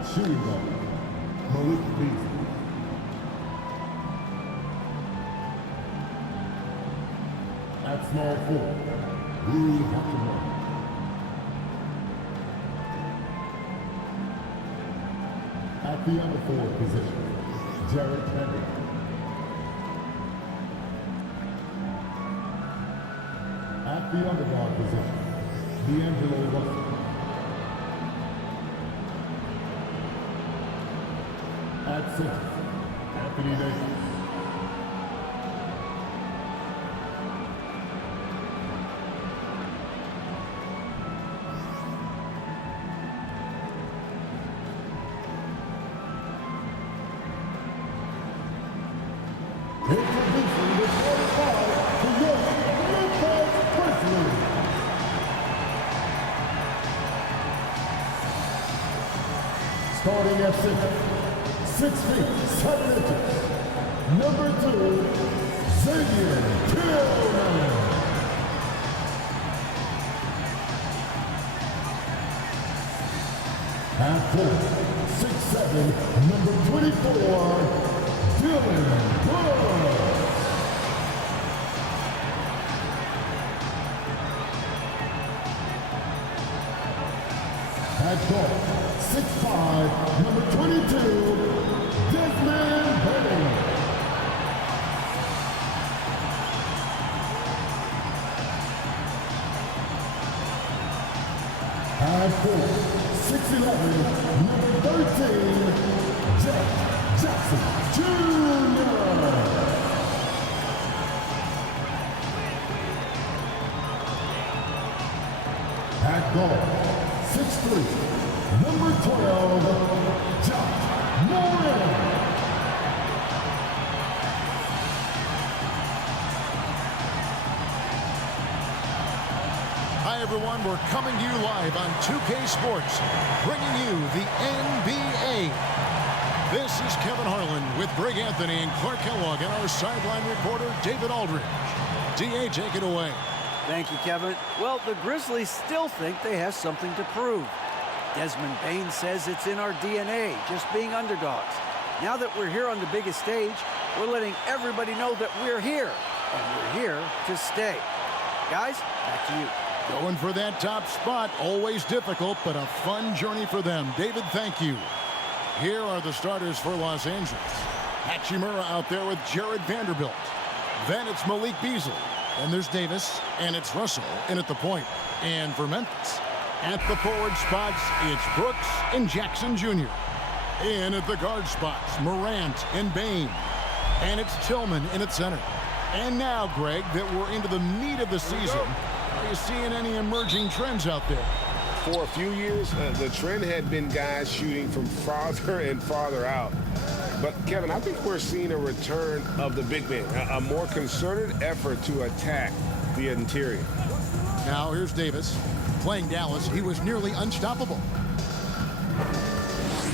At shooting guard, Malik Beasley. At small forward, gerdoghotdog. At the other forward position, Jared Henry. At the underdog position, D'Angelo Russell. At center, Anthony Davis. Introducing the 45 to your Memphis Grizzlies. Starting at center, 6 feet 7 inches, number 2, Xavier Tillman. At 4, 6'7", number 24, Dylan Brooks. At guard, 6'5", number 22, Desmond Bain. At 4, 6'11", number 13, Jeff Jackson Jr. At guard, 6'3", number 12, John Moran. Hi everyone, we're coming to you live on 2K Sports, bringing you the NBA. This is Kevin Harlan with Greg Anthony and Clark Kellogg and our sideline reporter, David Aldridge. DA, take it away. Thank you, Kevin. Well, the Grizzlies still think they have something to prove. Desmond Bain says it's in our DNA, just being underdogs. Now that we're here on the biggest stage, we're letting everybody know that we're here, and we're here to stay. Guys, back to you. Going for that top spot, always difficult, but a fun journey for them. David, thank you. Here are the starters for Los Angeles. Hachimura out there with Jared Vanderbilt. Then it's Malik Beasley. Then there's Davis, and it's Russell in at the point. And for Memphis, at the forward spots, it's Brooks and Jackson Jr. In at the guard spots, Morant and Bain. And it's Tillman in at center. And now, Greg, that we're into the meat of the season, are you seeing any emerging trends out there? For a few years, the trend had been guys shooting from farther and farther out. But, Kevin, I think we're seeing a return of the big man, a more concerted effort to attack the interior. Now, here's Davis. Playing Dallas, he was nearly unstoppable.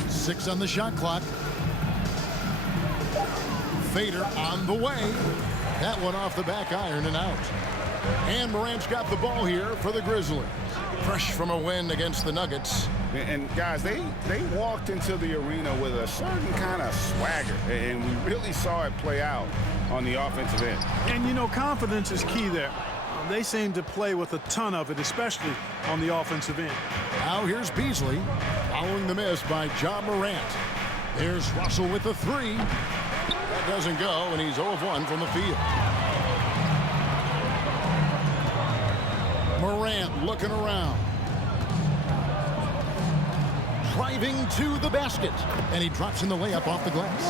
6 on the shot clock. Fader on the way. That one off the back iron and out. And Morant's got the ball here for the Grizzlies. Fresh from a win against the Nuggets. And guys, they walked into the arena with a certain kind of swagger, and we really saw it play out on the offensive end. And, you know, confidence is key there. They seem to play with a ton of it, especially on the offensive end. Now here's Beasley, following the miss by John Morant. There's Russell with the 3. That doesn't go, and he's 0 of 1 from the field. Morant looking around. Driving to the basket, and he drops in the layup off the glass.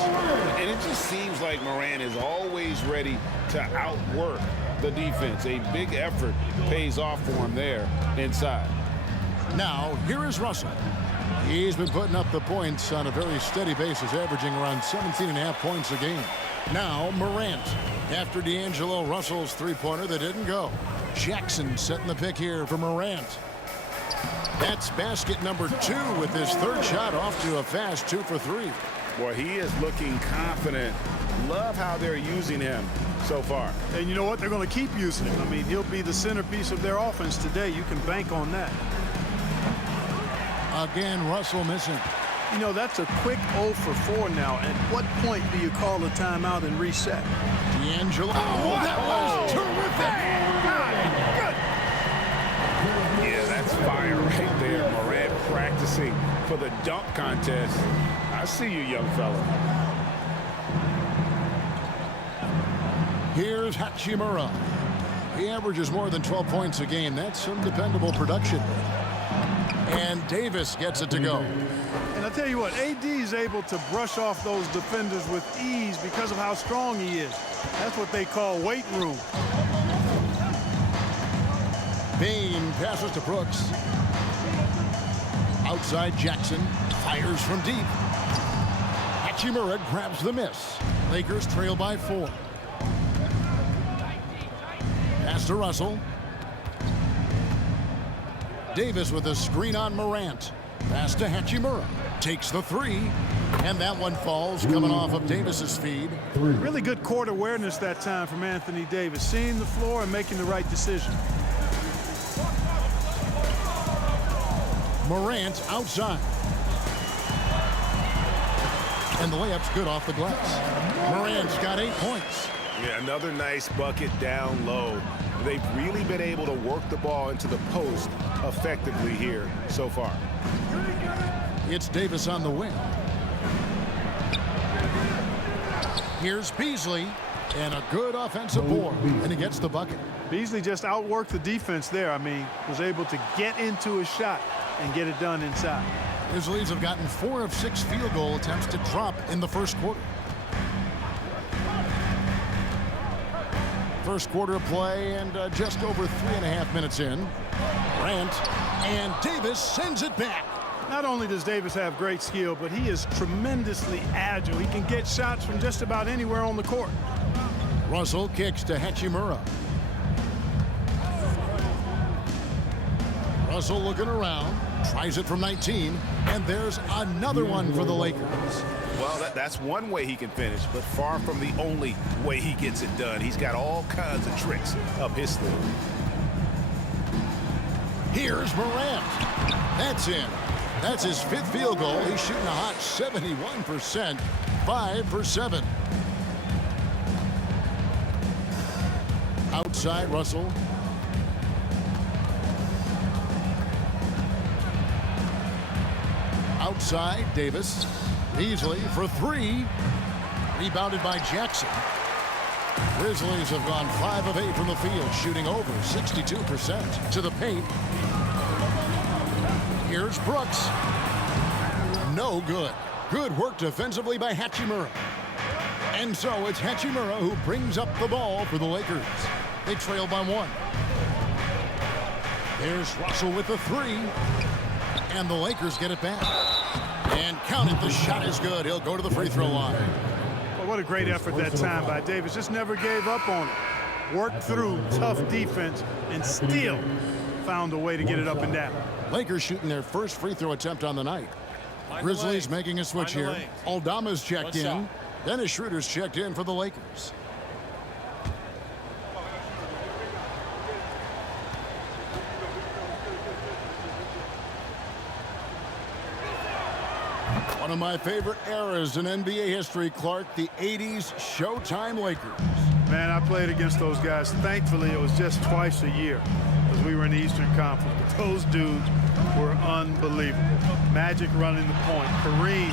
And it just seems like Morant is always ready to outwork the defense. A big effort pays off for him there inside. Now, here is Russell. He's been putting up the points on a very steady basis, averaging around 17.5 points a game. Now, Morant. After D'Angelo Russell's three-pointer that didn't go. Jackson setting the pick here for Morant. That's basket number 2 with his third shot off to a fast 2 for 3. Boy, he is looking confident. Love how they're using him so far. And you know what? They're going to keep using him. I mean, he'll be the centerpiece of their offense today. You can bank on that. Again, Russell missing. You know, that's a quick 0 for 4 now. At what point do you call a timeout and reset? D'Angelo. Oh, that was terrific. Yeah, that's fire right there. Morant practicing for the dunk contest. I see you, young fella. Here's Hachimura. He averages more than 12 points a game. That's some dependable production. And Davis gets it to go. And I'll tell you what, AD is able to brush off those defenders with ease because of how strong he is. That's what they call weight room. Bain passes to Brooks. Outside Jackson. Fires from deep. Hachimura grabs the miss. Lakers trail by 4. Pass to Russell. Davis with a screen on Morant. Pass to Hachimura. Takes the 3. And that one falls coming off of Davis's feed. Really good court awareness that time from Anthony Davis. Seeing the floor and making the right decision. Morant outside. And the layup's good off the glass. Morant's got 8 points. Yeah, another nice bucket down low. They've really been able to work the ball into the post effectively here so far. It's Davis on the wing. Here's Beasley. And a good offensive board. And he gets the bucket. Beasley just outworked the defense there. I mean, was able to get into a shot and get it done inside. His leads have gotten 4 of 6 field goal attempts to drop in the first quarter. First quarter of play and just over 3.5 minutes in. Morant and Davis sends it back. Not only does Davis have great skill, but he is tremendously agile. He can get shots from just about anywhere on the court. Russell kicks to Hachimura. Russell looking around, tries it from 19, and there's another one for the Lakers. Well, that's one way he can finish, but far from the only way he gets it done. He's got all kinds of tricks up his sleeve. Here's Morant. That's in. That's his 5th field goal. He's shooting a hot 71%, 5 for 7. Outside Russell. Outside Davis. Beasley for 3. Rebounded by Jackson. Grizzlies have gone 5 of 8 from the field, shooting over 62% to the paint. Here's Brooks. No good. Good work defensively by Hachimura. And so it's Hachimura who brings up the ball for the Lakers. They trail by 1. There's Russell with the 3. And the Lakers get it back. And count it, the shot is good. He'll go to the free throw line. Well, what a great effort that time by Davis. Just never gave up on it. Worked through tough defense and still found a way to get it up and down. Lakers shooting their first free throw attempt on the night. Grizzlies making a switch here. Aldama's checked in. Dennis Schroeder's checked in for the Lakers. One of my favorite eras in NBA history, Clark, the 80s Showtime Lakers. Man, I played against those guys. Thankfully, it was just twice a year because we were in the Eastern Conference. But those dudes were unbelievable. Magic running the point. Kareem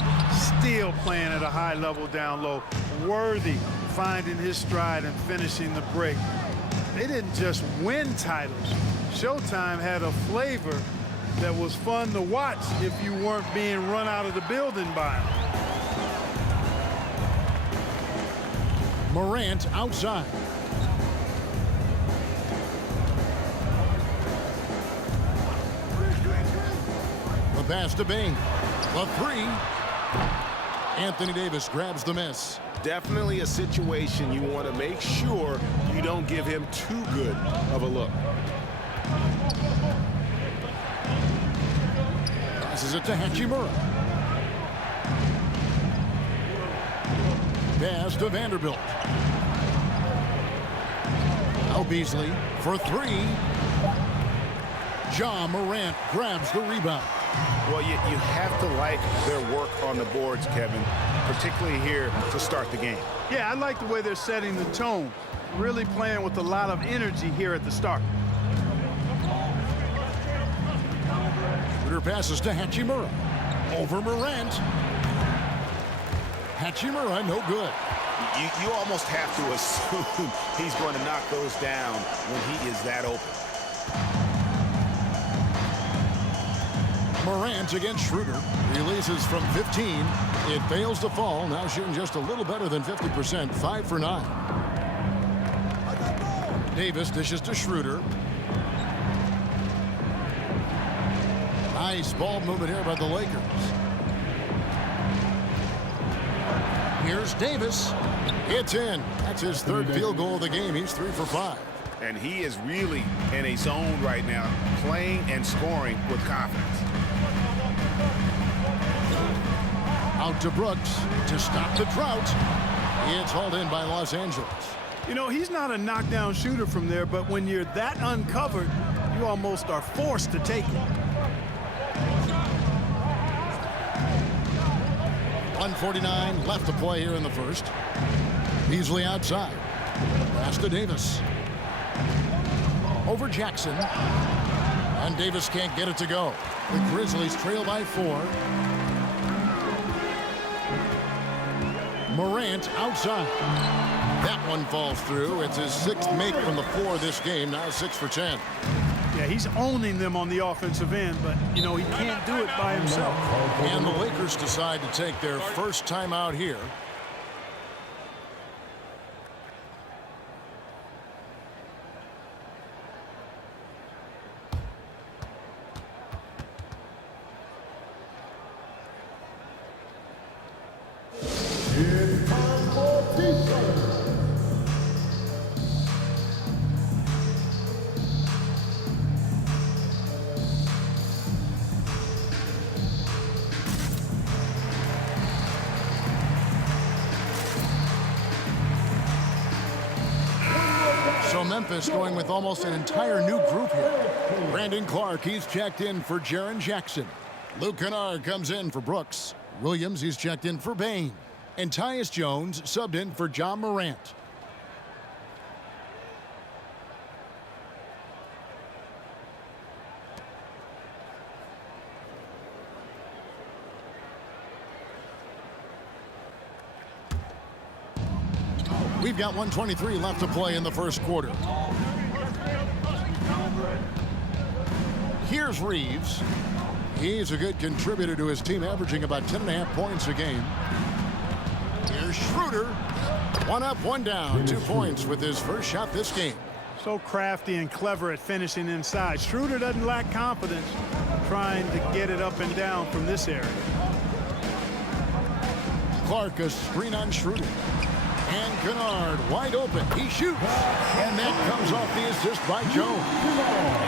still playing at a high level down low. Worthy finding his stride and finishing the break. They didn't just win titles. Showtime had a flavor that was fun to watch if you weren't being run out of the building by them. Morant outside. The pass to Bain. The 3. Anthony Davis grabs the miss. Definitely a situation you want to make sure you don't give him too good of a look. Passes it to Hachimura. Pass to Vanderbilt. Now Beasley for 3. Ja Morant grabs the rebound. Well, you have to like their work on the boards, Kevin, particularly here to start the game. Yeah, I like the way they're setting the tone. Really playing with a lot of energy here at the start. Schroeder passes to Hachimura. Over Morant. Hachimura, no good. You almost have to assume he's going to knock those down when he is that open. Morant against Schroeder. Releases from 15. It fails to fall. Now shooting just a little better than 50%. 5 for 9. Davis dishes to Schroeder. Nice ball movement here by the Lakers. Here's Davis. It's in. That's his third field goal of the game. He's 3 for 5. And he is really in a zone right now, playing and scoring with confidence. Out to Brooks to stop the drought. It's hauled in by Los Angeles. You know, he's not a knockdown shooter from there, but when you're that uncovered, you almost are forced to take it. 1:49 left to play here in the first. Beasley outside. Pass to Davis. Over Jackson. And Davis can't get it to go. The Grizzlies trail by 4. Morant outside. That one falls through. It's his 6th make from the floor this game. Now 6 for 10. Yeah, he's owning them on the offensive end, but, you know, he can't do it by himself. And the Lakers decide to take their first time out here. It's time for defense. So Memphis going with almost an entire new group here. Brandon Clark, he's checked in for Jaren Jackson. Luke Kennard comes in for Brooks. Williams, he's checked in for Bain. And Tyus Jones subbed in for Ja Morant. We've got 1:23 left to play in the first quarter. Here's Reeves. He's a good contributor to his team, averaging about 10.5 points a game. Here's Schroeder. 1 up, 1 down. 2 points with his first shot this game. So crafty and clever at finishing inside. Schroeder doesn't lack confidence trying to get it up and down from this area. Clark, a screen on Schroeder. And Kennard wide open. He shoots. And that comes off the assist by Jones.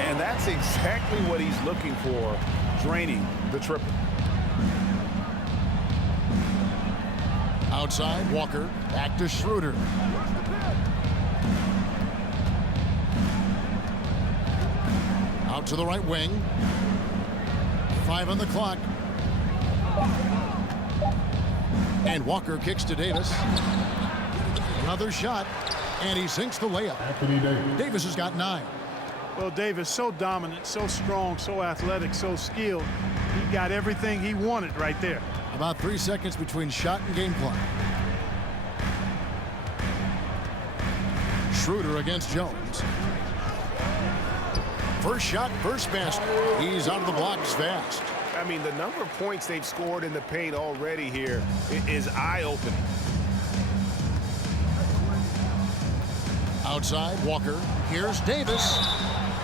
And that's exactly what he's looking for, draining the triple. Outside, Walker. Back to Schroeder. Out to the right wing. 5 on the clock. And Walker kicks to Davis. Another shot, and he sinks the layup. Davis has got 9. Well, Davis, so dominant, so strong, so athletic, so skilled. He got everything he wanted right there. About 3 seconds between shot and game clock. Schroeder against Jones. First shot, first basket. He's out of the blocks fast. I mean, the number of points they've scored in the paint already here is eye-opening. Outside, Walker. Here's Davis.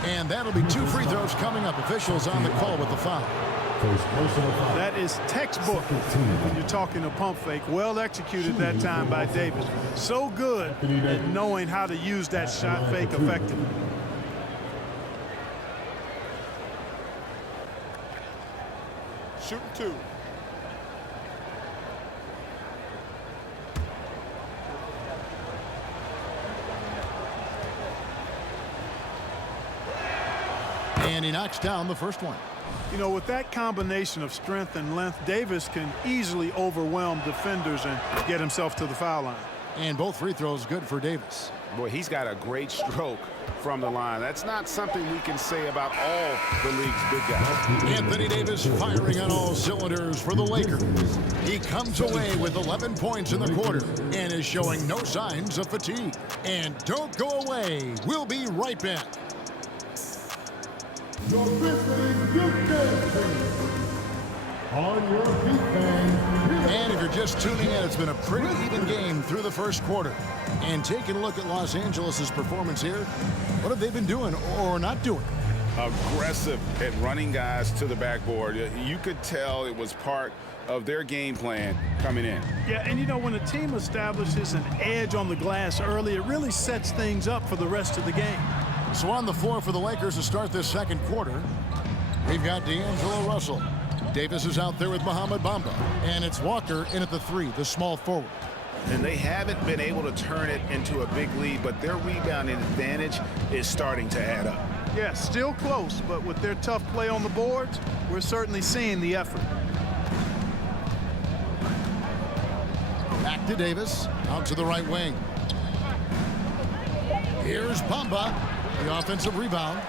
And that'll be 2 free throws coming up. Officials on the call with the foul. That is textbook when you're talking a pump fake. Well executed that time by Davis. So good at knowing how to use that shot fake effectively. Shooting 2. And he knocks down the first one. You know, with that combination of strength and length, Davis can easily overwhelm defenders and get himself to the foul line. And both free throws good for Davis. Boy, he's got a great stroke from the line. That's not something we can say about all the league's big guys. Anthony Davis firing on all cylinders for the Lakers. He comes away with 11 points in the quarter and is showing no signs of fatigue. And don't go away. We'll be right back. Your Grizzlies Houston. On your feet, fans. And if you're just tuning in, it's been a pretty even game through the first quarter. And taking a look at Los Angeles' performance here, what have they been doing or not doing? Aggressive at running guys to the backboard. You could tell it was part of their game plan coming in. Yeah, and you know, when a team establishes an edge on the glass early, it really sets things up for the rest of the game. So on the floor for the Lakers to start this second quarter, we've got D'Angelo Russell. Davis is out there with Mohamed Bamba. And it's Walker in at the 3, the small forward. And they haven't been able to turn it into a big lead, but their rebounding advantage is starting to add up. Yeah, still close, but with their tough play on the boards, we're certainly seeing the effort. Back to Davis, out to the right wing. Here's Bamba, the offensive rebound.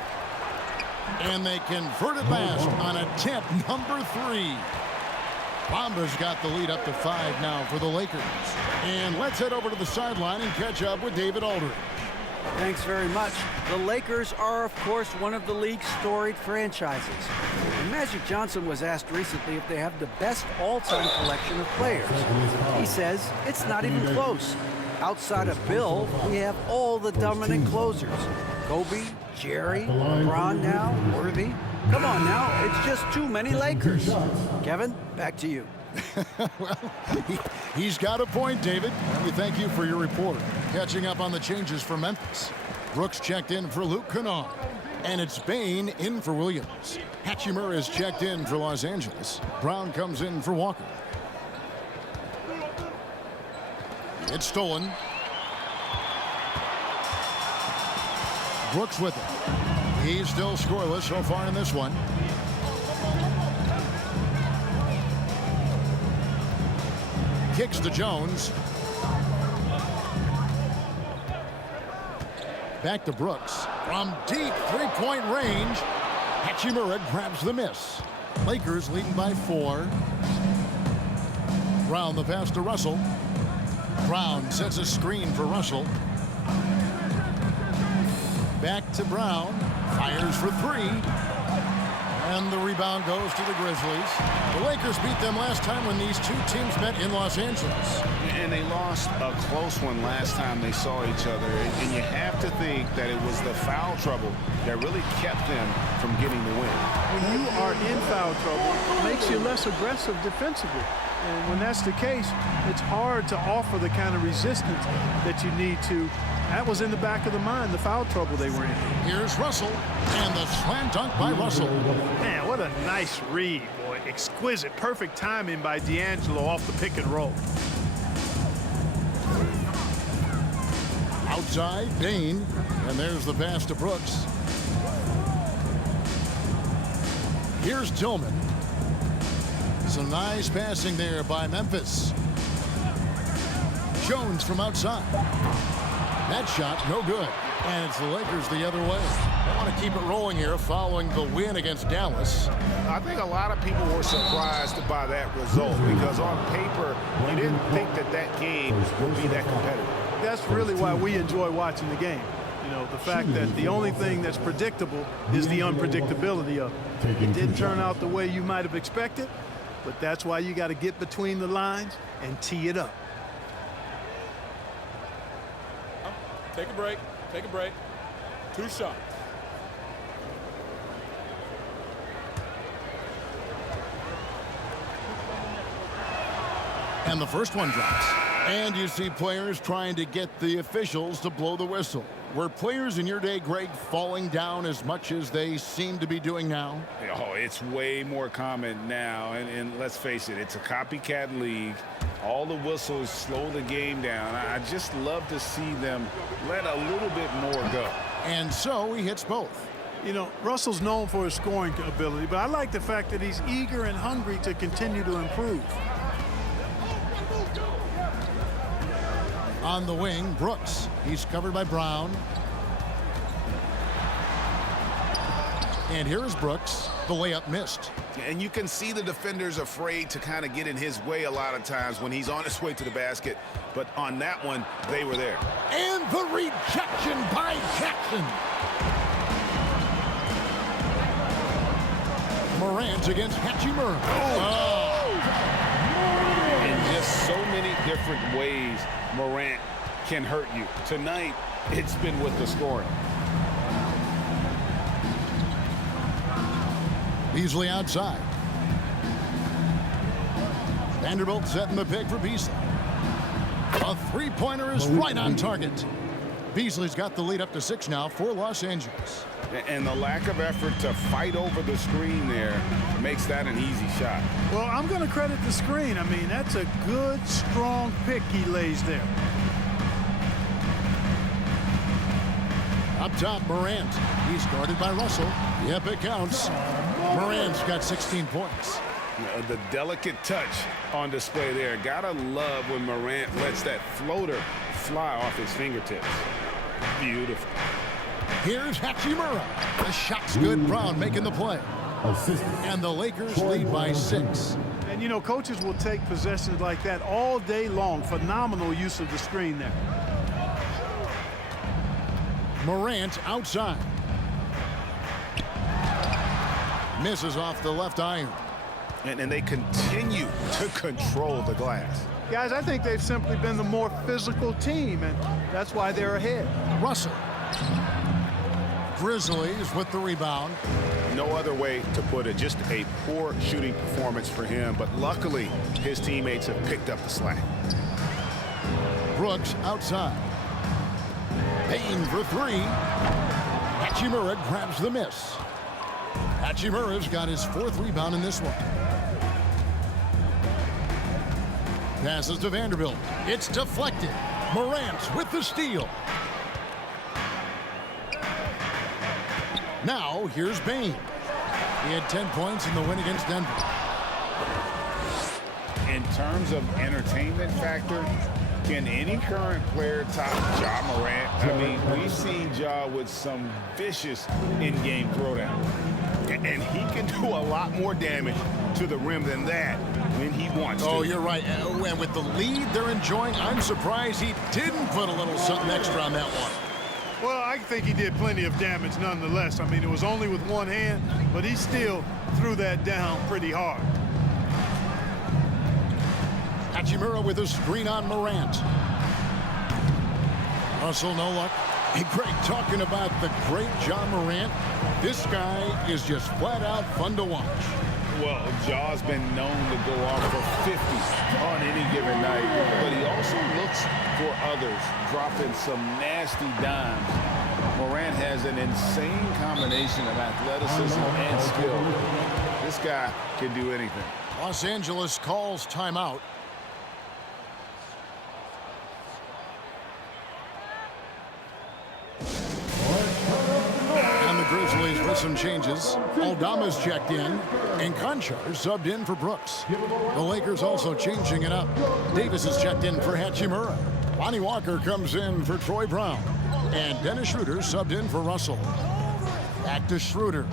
And they convert it last on attempt number 3. Bamba's got the lead up to 5 now for the Lakers. And let's head over to the sideline and catch up with David Aldridge. Thanks very much. The Lakers are, of course, one of the league's storied franchises. And Magic Johnson was asked recently if they have the best all-time collection of players. He says it's not even close. Outside of Bill, we have all the dominant closers. Kobe, Jerry, LeBron now, Worthy. Come on now, it's just too many Lakers. Kevin, back to you. Well, he's got a point, David. We thank you for your report. Catching up on the changes for Memphis. Brooks checked in for Luke Kennard. And it's Bain in for Williams. Hachimura is checked in for Los Angeles. Brown comes in for Walker. It's stolen. Brooks with it. He's still scoreless so far in this one. Kicks to Jones. Back to Brooks. From deep three-point range, Hachimura grabs the miss. Lakers leading by 4. Brown the pass to Russell. Brown sets a screen for Russell. Back to Brown. Fires for 3. And the rebound goes to the Grizzlies. The Lakers beat them last time when these two teams met in Los Angeles. And they lost a close one last time they saw each other. And you have to think that it was the foul trouble that really kept them from getting the win. When you are in foul trouble, it makes you less aggressive defensively. And when that's the case, it's hard to offer the kind of resistance that you need to. That was in the back of the mind, the foul trouble they were in. Here's Russell, and the slam dunk by Russell. Man, what a nice read, boy. Exquisite, perfect timing by D'Angelo off the pick and roll. Outside, Bain, and there's the pass to Brooks. Here's Tillman. Some nice passing there by Memphis. Jones from outside. That shot, no good. And it's the Lakers the other way. They want to keep it rolling here following the win against Dallas. I think a lot of people were surprised by that result because on paper, you didn't think that that game would be that competitive. That's really why we enjoy watching the game. You know, the fact that the only thing that's predictable is the unpredictability of it. It didn't turn out the way you might have expected, but that's why you got to get between the lines and tee it up. Take a break. Take a break. 2 shots. And the first one drops. And you see players trying to get the officials to blow the whistle. Were players in your day, Greg, falling down as much as they seem to be doing now? Oh, it's way more common now. And let's face it, it's a copycat league. All the whistles slow the game down. I just love to see them let a little bit more go. And so he hits both. You know, Russell's known for his scoring ability, but I like the fact that he's eager and hungry to continue to improve. On the wing, Brooks. He's covered by Brown. And here is Brooks. The layup missed. And you can see the defenders afraid to kind of get in his way a lot of times when he's on his way to the basket. But on that one, they were there. And the rejection by Jackson. Morant against Hachimura. In just so many different ways, Morant can hurt you. Tonight, it's been with the scoring. Beasley outside. Vanderbilt setting the pick for Beasley. A three-pointer is right on target. Beasley's got the lead up to 6 now for Los Angeles. And the lack of effort to fight over the screen there makes that an easy shot. Well, I'm going to credit the screen. I mean, that's a good, strong pick he lays there. Up top, Morant. He's guarded by Russell. Yep, it counts. Morant's got 16 points. The delicate touch on display there. Gotta love when Morant lets that floater fly off his fingertips. Beautiful. Here's Hachimura. The shot's good. Brown making the play. And the Lakers lead by 6. And, you know, coaches will take possessions like that all day long. Phenomenal use of the screen there. Morant outside. Misses off the left iron. And they continue to control the glass. Guys, I think they've simply been the more physical team, and that's why they're ahead. Russell. Grizzlies with the rebound. No other way to put it. Just a poor shooting performance for him, but luckily his teammates have picked up the slack. Brooks outside. Payne for 3. Hachimura grabs the miss. Hachimura's got his 4th rebound in this one. Passes to Vanderbilt. It's deflected. Morant with the steal. Now, here's Payne. He had 10 points in the win against Denver. In terms of entertainment factor, can any current player top Ja Morant? I mean, we've seen Ja with some vicious in-game throwdown. And he can do a lot more damage to the rim than that when he wants to. Oh, you're right. And with the lead they're enjoying, I'm surprised he didn't put a little something extra on that one. Well, I think he did plenty of damage nonetheless. I mean, it was only with one hand, but he still threw that down pretty hard. Hachimura with a screen on Morant. Russell, no luck. Hey, Greg, talking about the great Ja Morant, this guy is just flat out fun to watch. Well, Ja's been known to go off for 50 on any given night, but he also looks for others, dropping some nasty dimes. Morant has an insane combination of athleticism and skill. This guy can do anything. Los Angeles calls timeout. And the Grizzlies with some changes. Aldama's checked in, and Conchar subbed in for Brooks. The Lakers also changing it up. Davis is checked in for Hachimura. Lonnie Walker comes in for Troy Brown. And Dennis Schroeder subbed in for Russell. Back to Schroeder.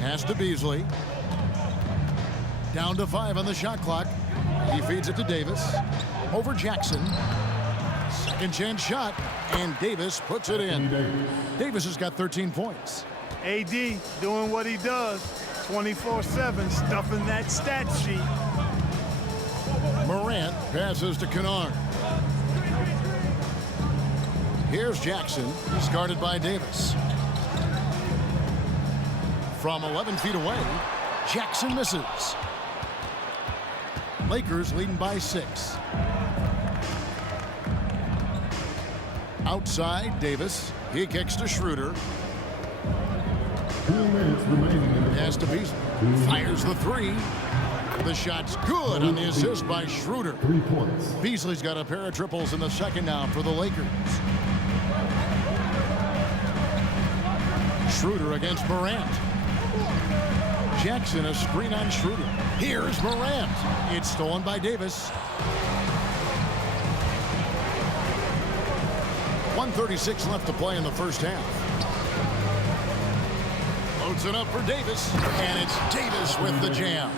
Pass to Beasley. Down to 5 on the shot clock. He feeds it to Davis. Over Jackson. Second chance shot, and Davis puts it in. Davis has got 13 points. AD doing what he does, 24/7, stuffing that stat sheet. Morant passes to Kennard. Here's Jackson. He's guarded by Davis. From 11 feet away, Jackson misses. Lakers leading by 6. Outside, Davis. He kicks to Schroeder. 2 minutes remaining. Pass to Beasley. Fires the 3. The shot's good on the assist by Schroeder. 3 points. Beasley's got a pair of triples in the second now for the Lakers. Schroeder against Morant. Jackson, a screen on Schroeder. Here's Morant. It's stolen by Davis. 1:36 left to play in the first half. Loads it up for Davis, and it's Davis with the jam.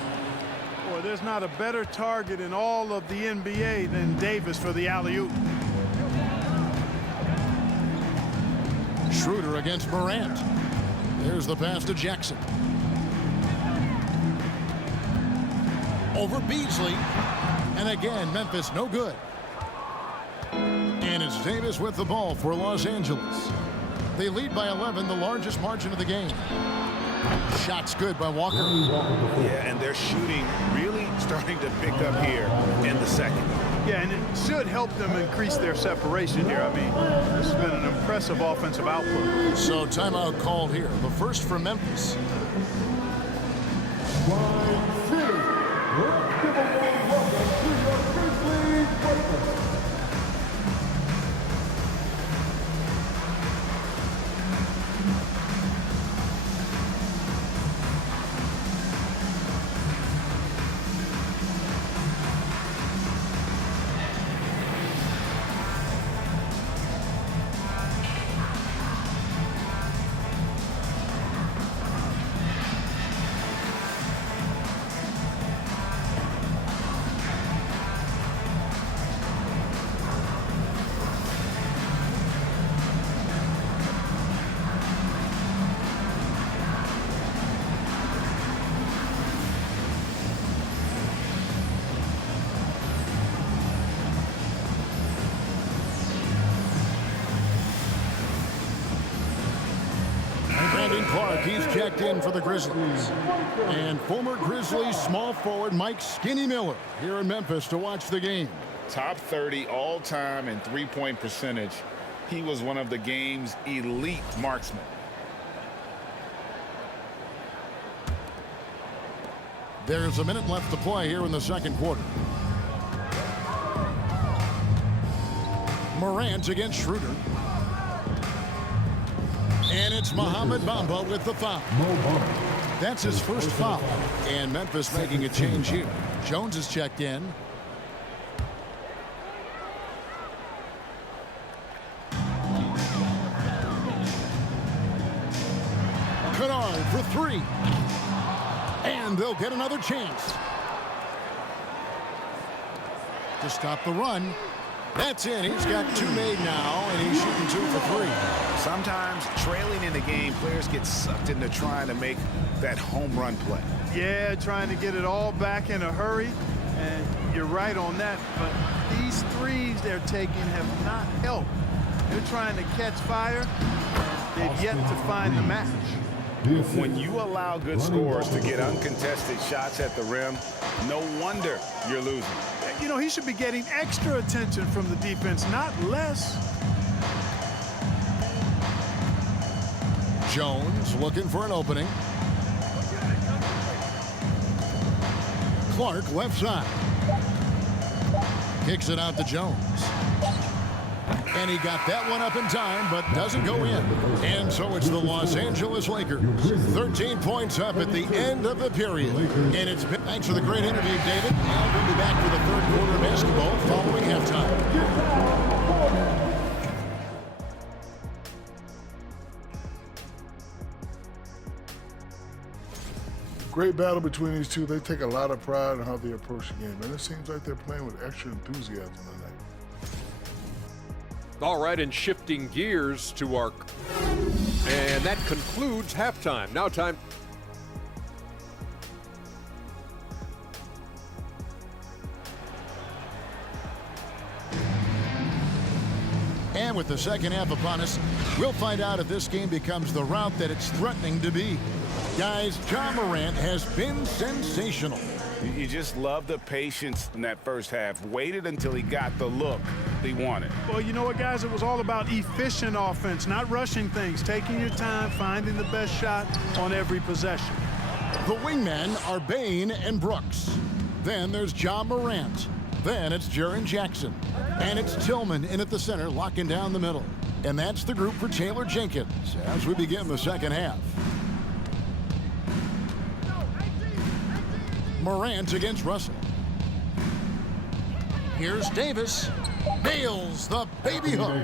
Boy, there's not a better target in all of the NBA than Davis for the alley-oop. Schroeder against Morant. There's the pass to Jackson. Over Beasley. And again, Memphis no good. And it's Davis with the ball for Los Angeles. They lead by 11, the largest margin of the game. Shot's good by Walker. Yeah, and their shooting really starting to pick up here in the second. Yeah, and it should help them increase their separation here. I mean, this has been an impressive offensive output. So timeout called here. The first for Memphis. Clark, he's checked in for the Grizzlies. And former Grizzlies small forward Mike Skinny Miller here in Memphis to watch the game. Top 30 all-time in three-point percentage. He was one of the game's elite marksmen. There's a minute left to play here in the second quarter. Morant against Schroeder. And it's Mohamed Bamba with the foul. That's his first foul. And Memphis making a change here. Jones is checked in. Kennard for three. And they'll get another chance. To stop the run. That's in. He's got two made now, and he's shooting 2 for 3. Sometimes trailing in the game, players get sucked into trying to make that home run play. Yeah, trying to get it all back in a hurry. And you're right on that. But these threes they're taking have not helped. They're trying to catch fire. They've yet to find the match. When you allow good scorers to get uncontested shots at the rim, no wonder you're losing. You know, he should be getting extra attention from the defense, not less. Jones looking for an opening. Clark left side. Kicks it out to Jones. And he got that one up in time, but doesn't go in. And so it's the Los Angeles Lakers. 13 points up at the end of the period. And it's been thanks for the great interview, David. Now we'll be back for the third quarter of basketball following halftime. Great battle between these two. They take a lot of pride in how they approach the game. And it seems like they're playing with extra enthusiasm tonight. All right, and shifting gears to our... And that concludes halftime. Now time... And with the second half upon us, we'll find out if this game becomes the route that it's threatening to be. Guys, Ja Morant has been sensational. You just love the patience in that first half. Waited until he got the look he wanted. Well, you know what, guys? It was all about efficient offense, not rushing things, taking your time, finding the best shot on every possession. The wingmen are Bane and Brooks. Then there's Ja Morant. Then it's Jaren Jackson. And it's Tillman in at the center, locking down the middle. And that's the group for Taylor Jenkins as we begin the second half. Morant against Russell. Here's Davis. Nails the baby hook.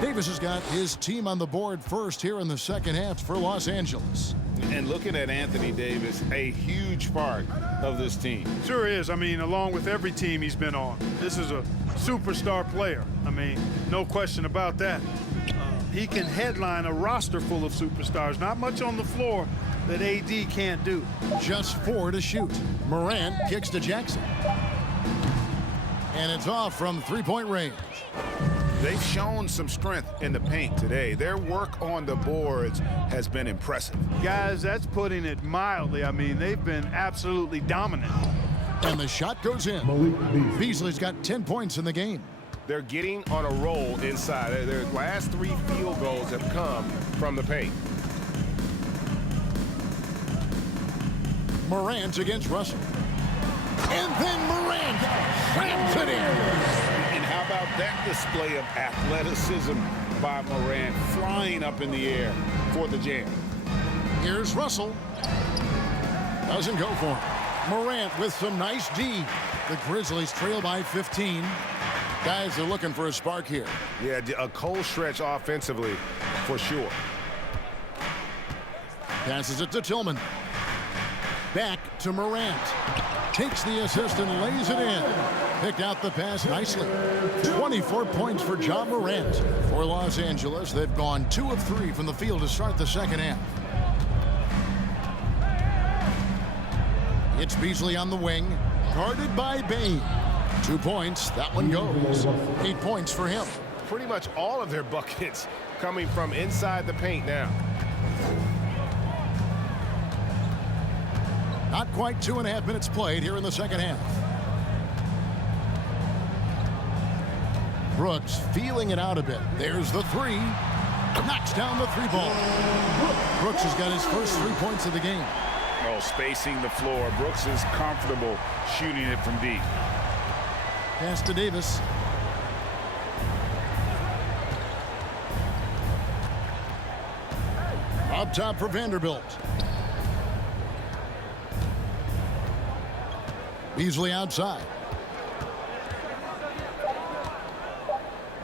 Davis has got his team on the board first here in the second half for Los Angeles. And looking at Anthony Davis, a huge part of this team. Sure is. I mean, along with every team he's been on, this is a superstar player. I mean, no question about that. He can headline a roster full of superstars. Not much on the floor that AD can't do. Just 4 to shoot. Morant kicks to Jackson. And it's off from three-point range. They've shown some strength in the paint today. Their work on the boards has been impressive. Guys, that's putting it mildly. I mean, they've been absolutely dominant. And the shot goes in. Beasley's got 10 points in the game. They're getting on a roll inside. Their last 3 field goals have come from the paint. Morant against Russell. And then Morant slams it in. And how about that display of athleticism by Morant, flying up in the air for the jam. Here's Russell. Doesn't go for him. Morant with some nice D. The Grizzlies trail by 15. Guys are looking for a spark here. Yeah, a cold stretch offensively for sure. Passes it to Tillman. Back to Morant. Takes the assist and lays it in. Picked out the pass nicely. 24 points for Ja Morant. For Los Angeles, they've gone 2 of 3 from the field to start the second half. It's Beasley on the wing. Guarded by Bain. 2 points. That one goes. 8 points for him. Pretty much all of their buckets coming from inside the paint now. Not quite 2.5 minutes played here in the second half. Brooks feeling it out a bit. There's the 3. Knocks down the 3 ball. Brooks has got his first 3 points of the game. Oh, spacing the floor. Brooks is comfortable shooting it from deep. Pass to Davis. Up top for Vanderbilt. Beasley outside.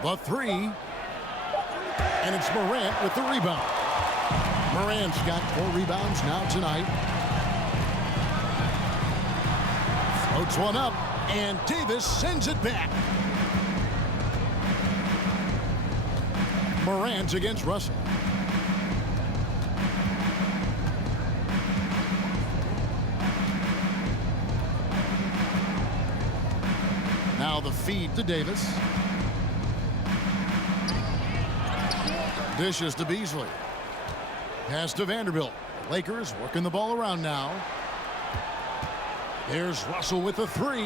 The 3. And it's Morant with the rebound. Morant's got 4 rebounds now tonight. Floats one up, and Davis sends it back. Morant against Russell. Now the feed to Davis. Dishes to Beasley. Pass to Vanderbilt. Lakers working the ball around now. There's Russell with the 3.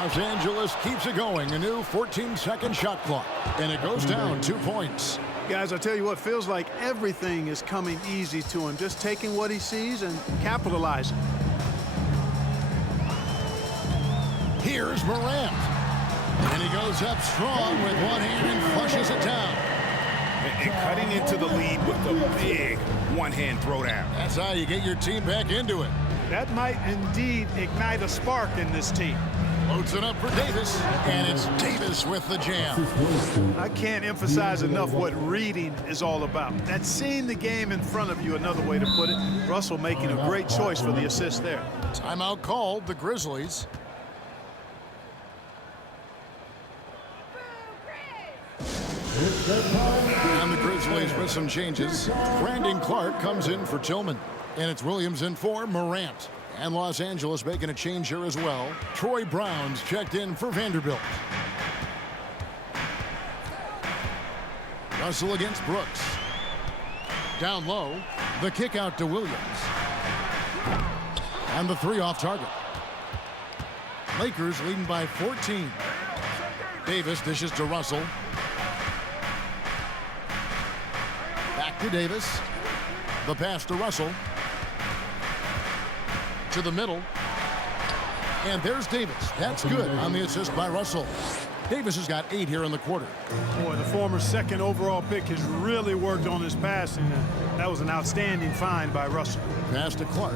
Los Angeles keeps it going. A new 14-second shot clock. And it goes down 2 points. Guys, I tell you what, feels like everything is coming easy to him. Just taking what he sees and capitalizing. Here's Morant. And he goes up strong with one hand and flushes it down. And cutting into the lead with the big one-hand throwdown. That's how you get your team back into it. That might indeed ignite a spark in this team. Loads it up for Davis, and it's Davis with the jam. I can't emphasize enough what reading is all about. That's seeing the game in front of you, another way to put it. Russell making a great choice for the assist there. Timeout called, the Grizzlies. And the Grizzlies with some changes. Brandon Clark comes in for Tillman. And it's Williams in for Morant. And Los Angeles making a change here as well. Troy Brown's checked in for Vanderbilt. Russell against Brooks. Down low, the kick out to Williams. And the 3 off target. Lakers leading by 14. Davis dishes to Russell. Back to Davis. The pass to Russell. To the middle. And there's Davis. That's good on the assist by Russell. Davis has got 8 here in the quarter. Boy, the former second overall pick has really worked on his passing. That was an outstanding find by Russell. Pass to Clark.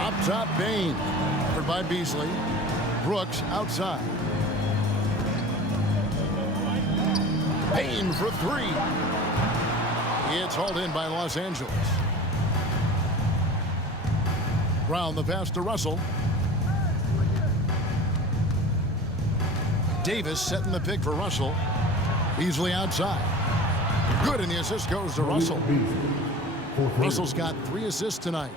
Up top, Bain. Covered by Beasley. Brooks outside. Bain for 3. It's hauled in by Los Angeles. Brown the pass to Russell. Davis setting the pick for Russell. Beasley outside. Good, and the assist goes to Russell. Russell's got 3 assists tonight.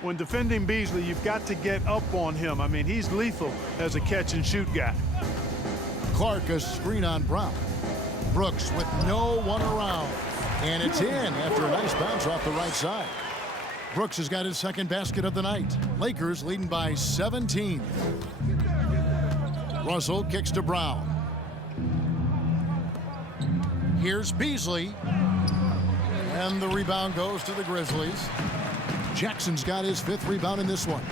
When defending Beasley, you've got to get up on him. I mean, he's lethal as a catch-and-shoot guy. Clark a screen on Brown. Brooks with no one around. And it's in after a nice bounce off the right side. Brooks has got his second basket of the night. Lakers leading by 17. Russell kicks to Brown. Here's Beasley. And the rebound goes to the Grizzlies. Jackson's got his 5th rebound in this one.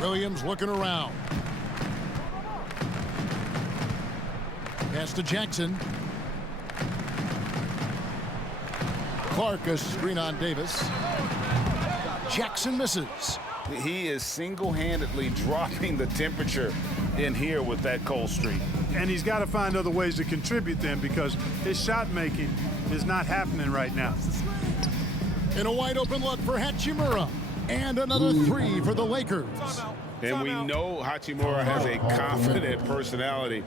Williams looking around. Pass to Jackson. Clark a screen on Davis. Jackson misses. He is single-handedly dropping the temperature in here with that cold streak. And he's got to find other ways to contribute then, because his shot making is not happening right now. In a wide open look for Hachimura. And another 3 for the Lakers. And we know Hachimura has a confident personality.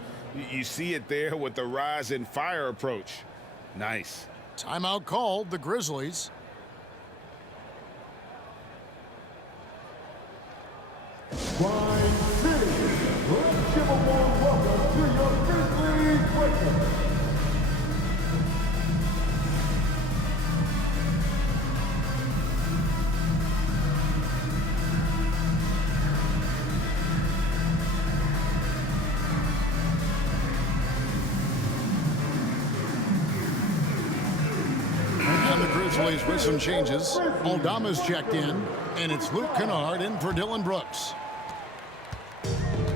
You see it there with the rise and fire approach. Nice. Timeout called, the Grizzlies. Grind City, let's give a warm welcome to your Grizzlies Lakers. And the Grizzlies with some changes. Aldama's checked in, and it's Luke Kennard in for Dylan Brooks.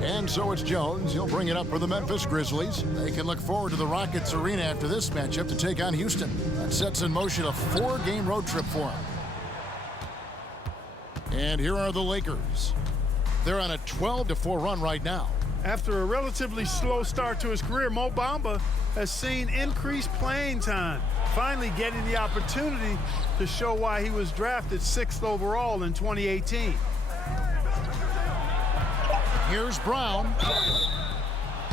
And so it's Jones. He'll bring it up for the Memphis Grizzlies. They can look forward to the Rockets Arena after this matchup to take on Houston. That sets in motion a 4-game road trip for them. And here are the Lakers. They're on a 12-4 run right now. After a relatively slow start to his career, Mo Bamba has seen increased playing time, finally getting the opportunity to show why he was drafted 6th overall in 2018. Here's Brown.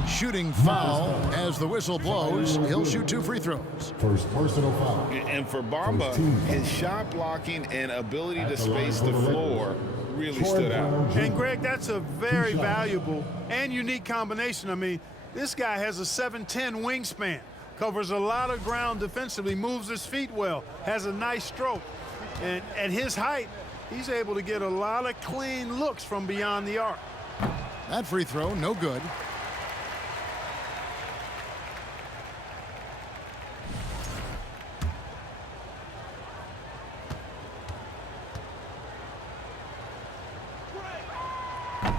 Shooting foul as the whistle blows. He'll shoot 2 free throws. First personal foul. And for Bamba, his shot blocking and ability to space the floor really stood out. And Greg, that's a very valuable and unique combination. I mean, this guy has a 7'10" wingspan, covers a lot of ground defensively, moves his feet well, has a nice stroke. And at his height, he's able to get a lot of clean looks from beyond the arc. That free throw, no good.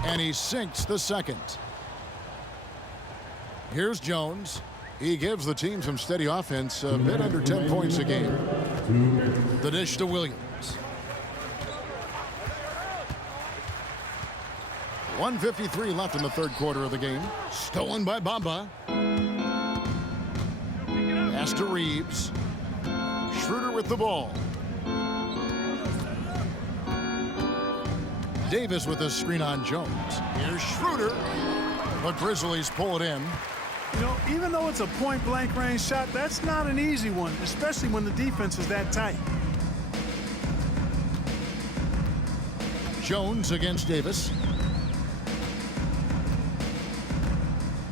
And he sinks the second. Here's Jones. He gives the team some steady offense, a bit under 10 points a game. The dish to Williams. 1:53 left in the 3rd quarter of the game. Stolen by Bamba. Pass to Reeves. Schroeder with the ball. Davis with a screen on Jones. Here's Schroeder. The Grizzlies pull it in. You know, even though it's a point-blank range shot, that's not an easy one, especially when the defense is that tight. Jones against Davis.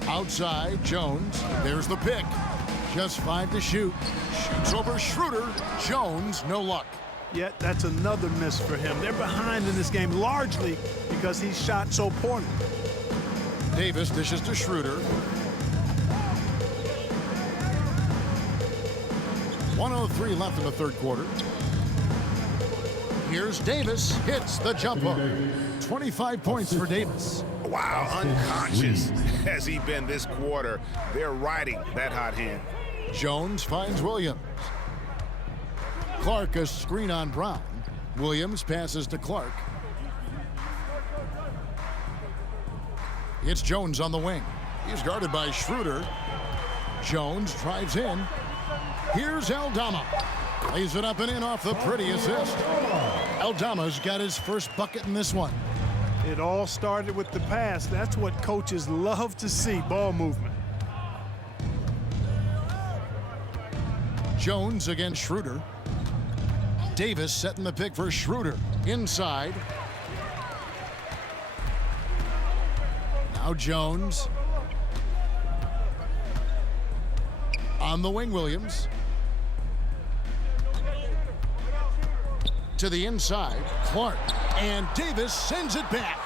Outside, Jones. There's the pick. Just 5 to shoot. Shoots over Schroeder. Jones, no luck. Yet that's another miss for him. They're behind in this game largely because he shot so poorly. Davis dishes to Schroeder. 1:03 left in the 3rd quarter. Here's Davis, hits the jump hook. 25 points for Davis. Wow, unconscious has he been this quarter. They're riding that hot hand. Jones finds Williams. Clark a screen on Brown. Williams passes to Clark. It's Jones on the wing. He's guarded by Schroeder. Jones drives in. Here's Aldama. Lays it up and in off the pretty assist. Aldama's got his first bucket in this one. It all started with the pass. That's what coaches love to see, ball movement. Jones against Schroeder. Davis setting the pick for Schroeder. Inside. Now Jones. On the wing, Williams. To the inside, Clark. And Davis sends it back.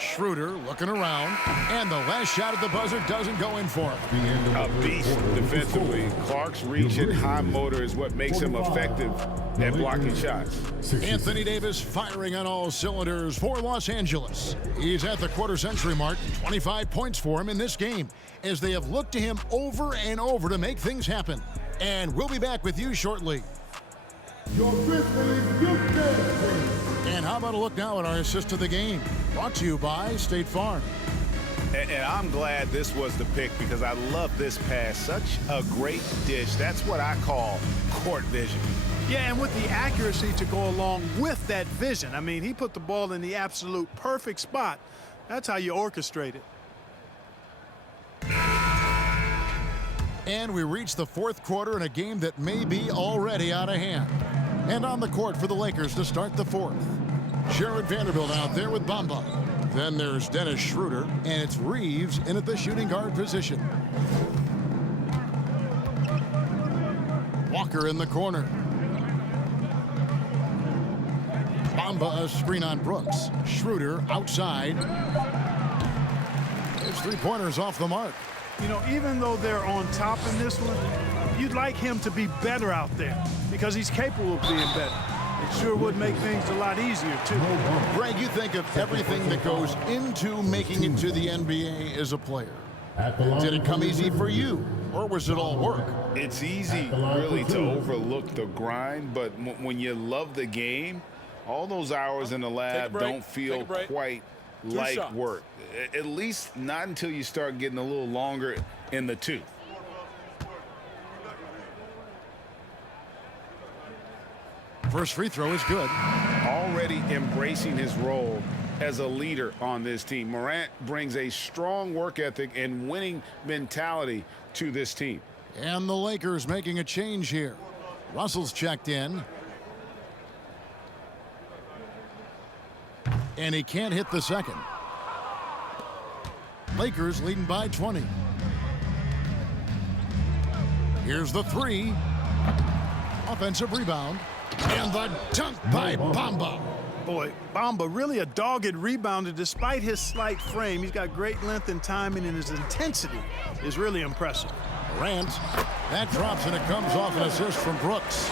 Schroeder looking around, and the last shot at the buzzer doesn't go in for him. A beast defensively. Clark's reach and high motor is what makes him effective at blocking shots. Anthony Davis firing on all cylinders for Los Angeles. He's at the quarter-century mark. 25 points for him in this game, as they have looked to him over and over to make things happen. And we'll be back with you shortly. Your Grizzlies Youth Dance. And how about a look now at our assist of the game? Brought to you by State Farm. And I'm glad this was the pick because I love this pass. Such a great dish. That's what I call court vision. Yeah, and with the accuracy to go along with that vision. I mean, he put the ball in the absolute perfect spot. That's how you orchestrate it. And we reach the fourth quarter in a game that may be already out of hand. And on the court for the Lakers to start the fourth. Jared Vanderbilt out there with Bamba. Then there's Dennis Schroeder, and it's Reeves in at the shooting guard position. Walker in the corner. Bamba a screen on Brooks. Schroeder outside. His three-pointers off the mark. You know, even though they're on top in this one, you'd like him to be better out there because he's capable of being better. It sure would make things a lot easier, too. Greg, you think of everything that goes into making it to the NBA as a player. Did it come easy for you, or was it all work? It's easy, really, to overlook the grind, but when you love the game, all those hours in the lab don't feel quite like work. At least not until you start getting a little longer in the tooth. First free throw is good. Already embracing his role as a leader on this team. Morant brings a strong work ethic and winning mentality to this team. And the Lakers making a change here. Russell's checked in. And he can't hit the second. Lakers leading by 20. Here's the three. Offensive rebound. And the dunk by Bamba. Boy, Bamba really a dogged rebounder despite his slight frame. He's got great length and timing, and his intensity is really impressive. Morant, that drops and it comes off an assist from Brooks.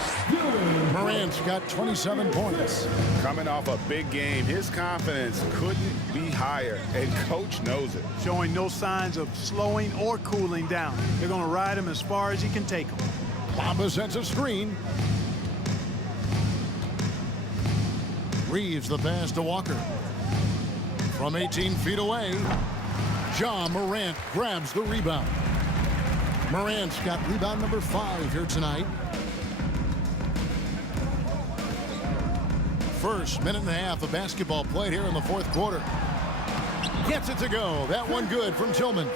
Morant's got 27 points. Coming off a big game, his confidence couldn't be higher, and coach knows it. Showing no signs of slowing or cooling down. They're going to ride him as far as he can take him. Bamba sends a screen. Reeves the pass to Walker. From 18 feet away, Ja Morant grabs the rebound. Morant's got rebound number 5 here tonight. First minute and a half of basketball played here in the fourth quarter. Gets it to go. That one good from Tillman.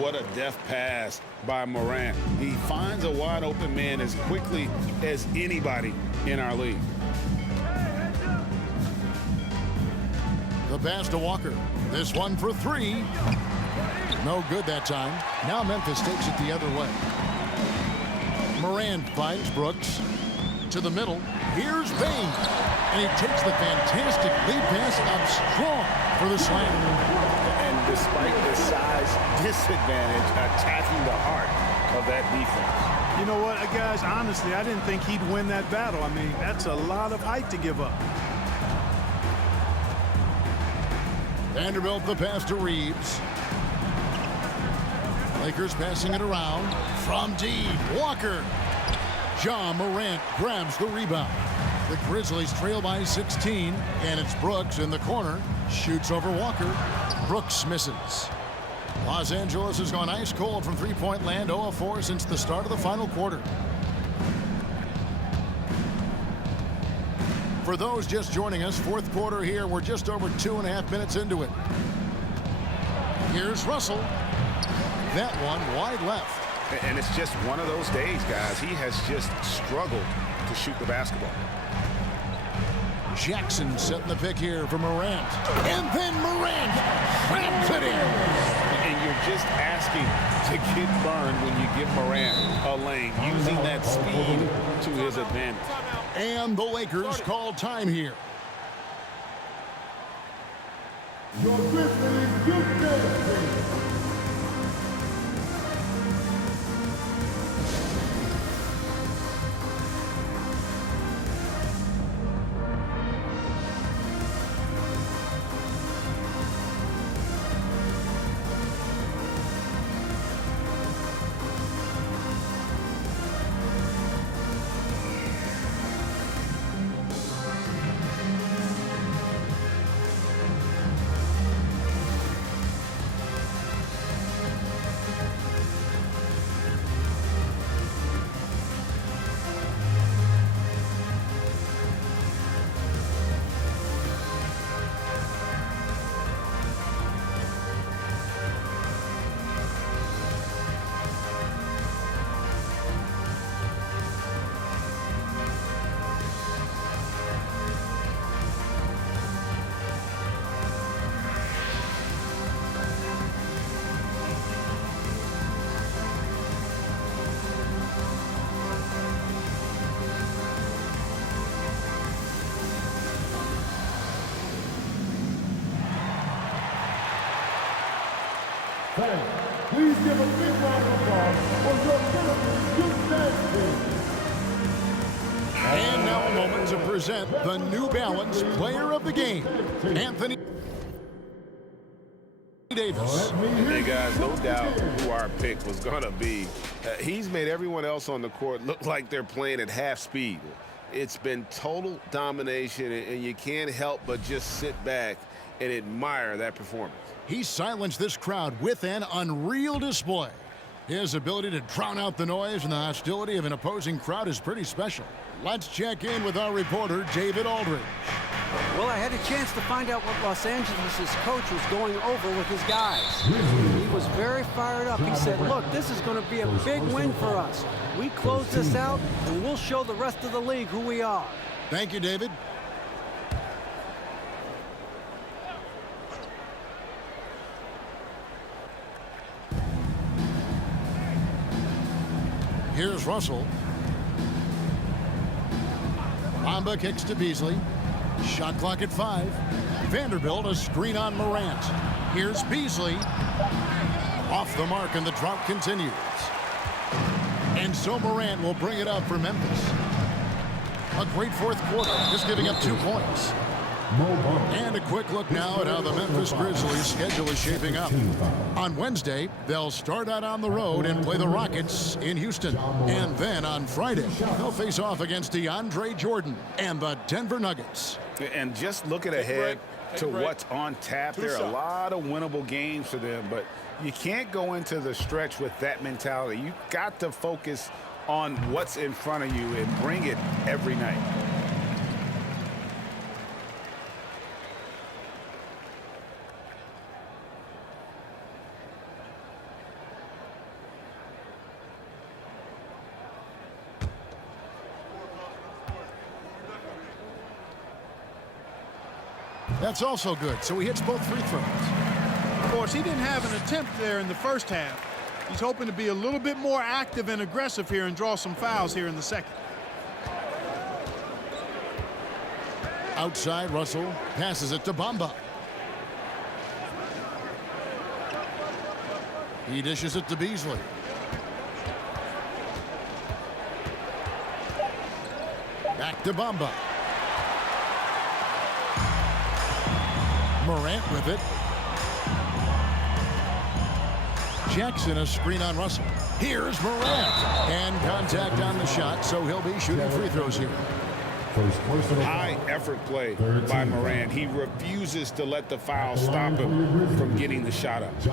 What a deft pass by Morant. He finds a wide open man as quickly as anybody in our league. The pass to Walker. This one for 3. No good that time. Now Memphis takes it the other way. Morant finds Brooks to the middle. Here's Bain. And he takes the fantastic lead pass up strong for the slam. And despite the size disadvantage attacking the heart, of that defense. You know what, guys, honestly, I didn't think he'd win that battle. I mean, that's a lot of height to give up. Vanderbilt the pass to Reeves. Lakers passing it around. From deep, Walker. John Morant grabs the rebound. The Grizzlies trail by 16, and it's Brooks in the corner. Shoots over Walker. Brooks misses. Los Angeles has gone ice cold from three-point land, 0 of 4 since the start of the final quarter. For those just joining us, fourth quarter here. We're just over 2.5 minutes into it. Here's Russell. That one wide left. And it's just one of those days, guys. He has just struggled to shoot the basketball. Jackson setting the pick here for Morant. And then Morant crams it in. And you're just asking to get burned when you give Morant a lane, using that speed to his advantage. And the Lakers call time here. Your Grizzlies, Houston. Please give a big round of applause for your Grizzlies, Houston. And now a moment to present the New Balance Player of the Game, Anthony Davis. Hey, guys, no doubt who our pick was going to be. He's made everyone else on the court look like they're playing at half speed. It's been total domination, and you can't help but just sit back and admire that performance. He silenced this crowd with an unreal display. His ability to drown out the noise and the hostility of an opposing crowd is pretty special. Let's check in with our reporter, David Aldridge. Well, I had a chance to find out what Los Angeles' coach was going over with his guys. He was very fired up. He said, look, this is going to be a big win for us. We close this out, and we'll show the rest of the league who we are. Thank you, David. Here's Russell. Bamba kicks to Beasley. Shot clock at 5. Vanderbilt a screen on Morant. Here's Beasley. Off the mark, and the drought continues. And so Morant will bring it up for Memphis. A great fourth quarter, just giving up 2 points. And a quick look now at how the Memphis Grizzlies' schedule is shaping up. On Wednesday, they'll start out on the road and play the Rockets in Houston. And then on Friday, they'll face off against DeAndre Jordan and the Denver Nuggets. And just looking ahead to what's on tap, there are a lot of winnable games for them, but you can't go into the stretch with that mentality. You've got to focus on what's in front of you and bring it every night. That's also good, so he hits both free throws. Of course, he didn't have an attempt there in the first half. He's hoping to be a little bit more active and aggressive here and draw some fouls here in the second. Outside, Russell passes it to Bamba. He dishes it to Beasley. Back to Bamba. Morant with it. Jackson, a screen on Russell. Here's Morant. And contact on the shot, so he'll be shooting free throws here. High effort play by Morant. He refuses to let the foul stop him from getting the shot up.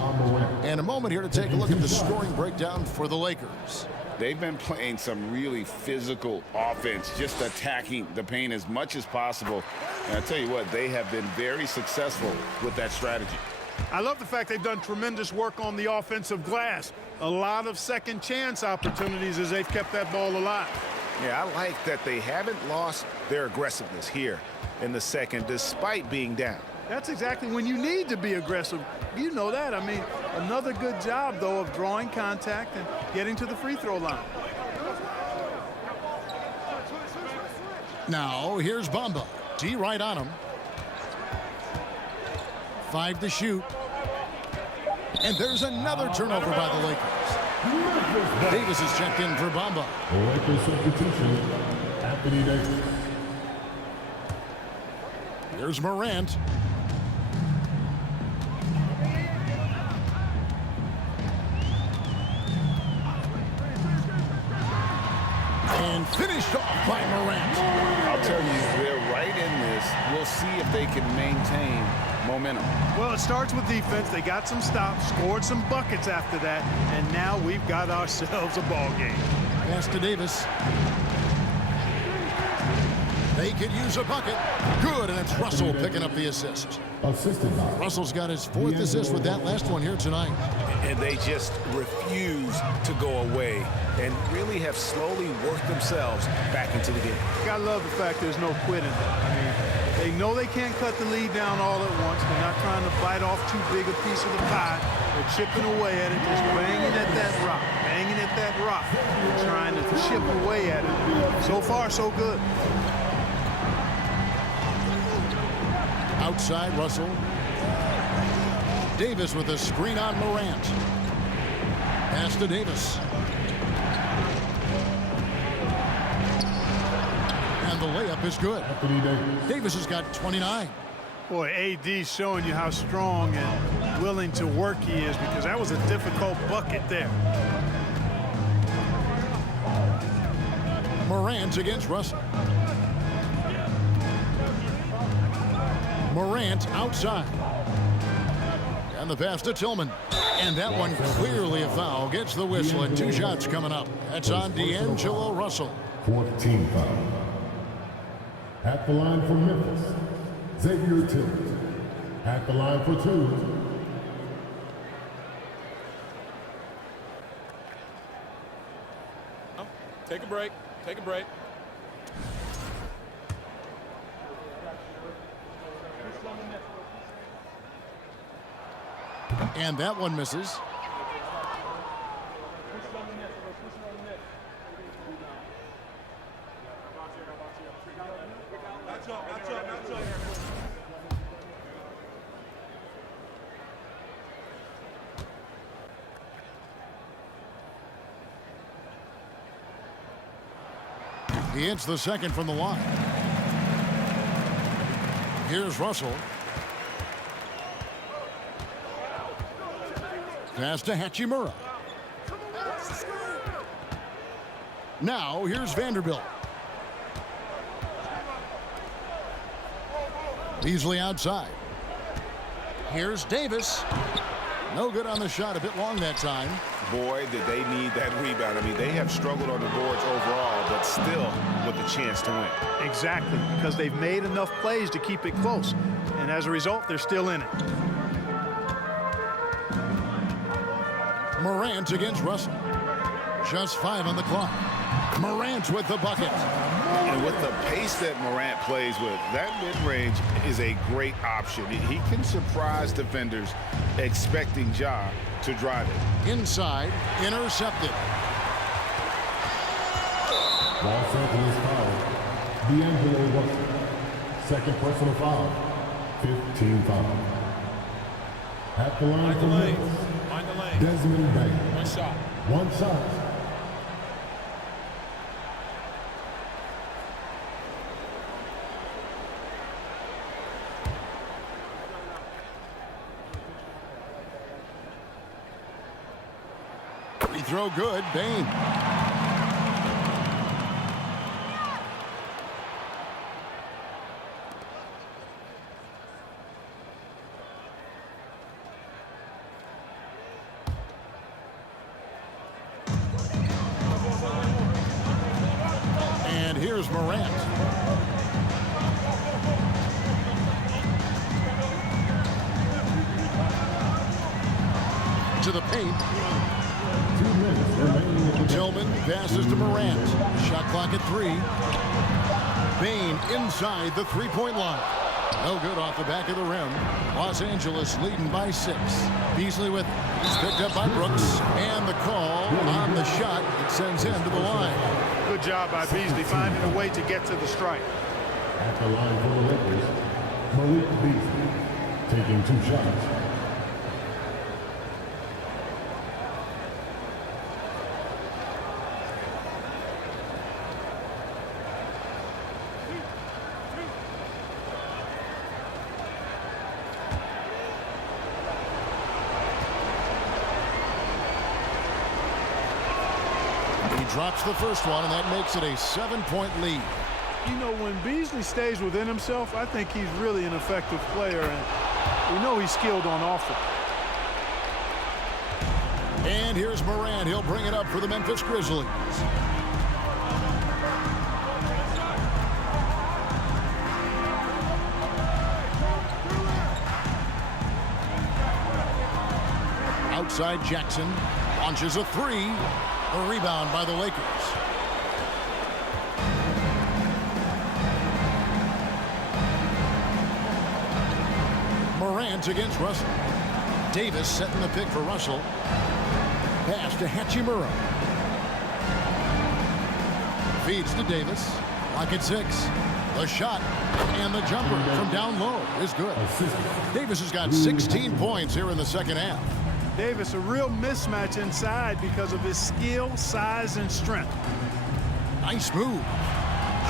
And a moment here to take a look at the scoring breakdown for the Lakers. They've been playing some really physical offense, just attacking the paint as much as possible. And I tell you what, they have been very successful with that strategy. I love the fact they've done tremendous work on the offensive glass. A lot of second chance opportunities as they've kept that ball alive. Yeah, I like that they haven't lost their aggressiveness here in the second despite being down. That's exactly when you need to be aggressive. You know that. I mean, another good job, though, of drawing contact and getting to the free throw line. Now, here's Bamba. D right on him. 5 to shoot. And there's another turnover by the Lakers. Davis is checked in for Bamba. Lakers substitution, Anthony Davis. Here's Morant. And finished off by Morant. I'll tell you, they're right in this. We'll see if they can maintain momentum. Well, it starts with defense. They got some stops, scored some buckets after that, and now we've got ourselves a ball game. Pass to Davis. They could use a bucket. Good, and it's Russell picking up the assist. Assisted by Russell's got his 4th assist with that last one here tonight. And they just refuse to go away and really have slowly worked themselves back into the game. Gotta love the fact there's no quitting. I mean, they know they can't cut the lead down all at once. They're not trying to bite off too big a piece of the pie. They're chipping away at it, just banging at that rock, banging at that rock, trying to chip away at it. So far, so good. Outside, Russell. Davis with a screen on Morant. Pass to Davis. And the layup is good. Anthony Davis. Davis has got 29. Boy, AD's showing you how strong and willing to work he is, because that was a difficult bucket there. Morant against Russell. Morant outside. And the pass to Tillman. And that one clearly a foul. Gets the whistle, and 2 shots coming up. That's on D'Angelo Russell. 14 foul. At the line for Memphis, Xavier Tillman. At the line for 2. Take a break. Take a break. And that one misses. He hits the second from the line. Here's Russell. Pass to Hachimura. Now here's Vanderbilt. Beasley outside. Here's Davis. No good on the shot, a bit long that time. Boy, did they need that rebound. I mean, they have struggled on the boards overall, but still with a chance to win. Exactly, because they've made enough plays to keep it close. And as a result, they're still in it. Morant against Russell. Just 5 on the clock. Morant with the bucket. And with the pace that Morant plays with, that mid-range is a great option. He can surprise defenders expecting Ja to drive it. Inside, intercepted. Los Angeles foul. D'Angelo Russell. Second personal foul. 15 foul. At the line for Memphis, Mind the lane. Desmond Bain. One shot. One shot. Free throw good. Bain. And here's Morant. To the paint. 2 minutes remaining in the Tillman passes to Morant. Shot clock at 3. Bain inside the three-point line. No good off the back of the rim. Los Angeles leading by 6. Beasley with it. It's picked up by Brooks. And the call on the shot. It sends him to the line. Good job by Beasley finding a way to get to the strike. At the line for the Lakers, Malik Beasley taking 2 shots. Drops the first one, and that makes it a 7-point lead. You know, when Beasley stays within himself, I think he's really an effective player, and we know he's skilled on offense. And here's Morant. He'll bring it up for the Memphis Grizzlies. Outside Jackson launches a 3. A rebound by the Lakers. Morant against Russell. Davis setting the pick for Russell. Pass to Hachimura. Feeds to Davis. Lock at 6. The shot and the jumper from down low is good. Davis has got 16 points here in the second half. Davis, a real mismatch inside because of his skill, size, and strength. Nice move.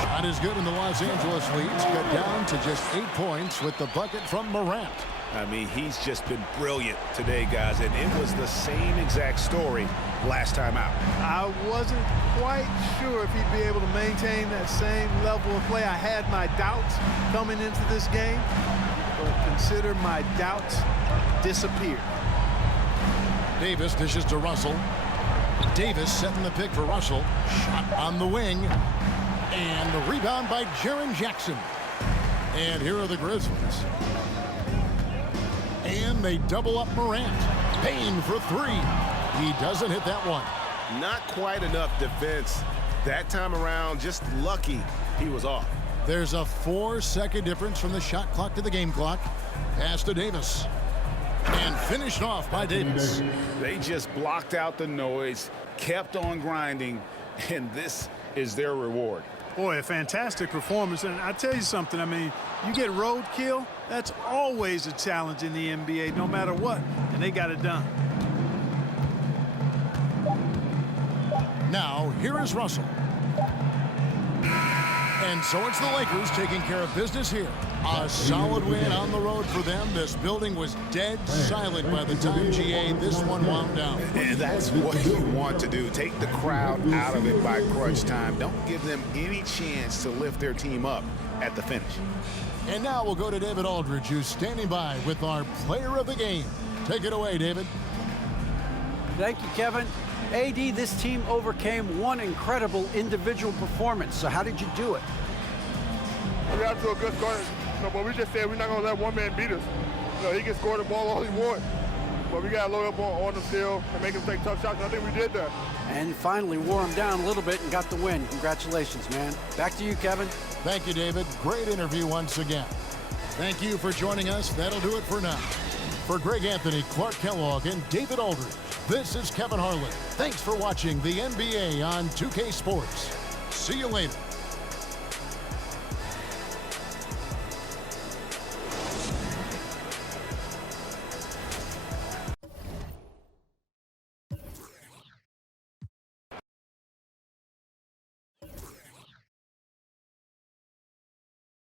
Shot is good, and the Los Angeles leads cut down to just 8 points with the bucket from Morant. I mean, he's just been brilliant today, guys, and it was the same exact story last time out. I wasn't quite sure if he'd be able to maintain that same level of play. I had my doubts coming into this game, but consider my doubts disappeared. Davis dishes to Russell. Davis setting the pick for Russell. Shot on the wing. And the rebound by Jaren Jackson. And here are the Grizzlies. And they double up Morant. Bain for 3. He doesn't hit that one. Not quite enough defense. That time around, just lucky he was off. There's a 4-second difference from the shot clock to the game clock. Pass to Davis. And finished off by Davis. They just blocked out the noise, kept on grinding, and this is their reward. Boy, a fantastic performance. And I tell you something, I mean, you get roadkill, that's always a challenge in the NBA, no matter what. And they got it done. Now, here is Russell. And so it's the Lakers taking care of business here. A solid win on the road for them. This building was dead silent by the time GA this one wound down. And that's what you want to do. Take the crowd out of it by crunch time. Don't give them any chance to lift their team up at the finish. And now we'll go to David Aldridge, who's standing by with our player of the game. Take it away, David. Thank you, Kevin. AD, this team overcame one incredible individual performance. So how did you do it? We got to a good start, but we just said we're not going to let one man beat us. He can score the ball all he wants, but we got to load up on him still and make him take tough shots, and I think we did that. And finally wore him down a little bit and got the win. Congratulations, man. Back to you, Kevin. Thank you, David. Great interview once again. Thank you for joining us. That'll do it for now. For Greg Anthony, Clark Kellogg, and David Aldridge, this is Kevin Harlan. Thanks for watching the NBA on 2K Sports. See you later.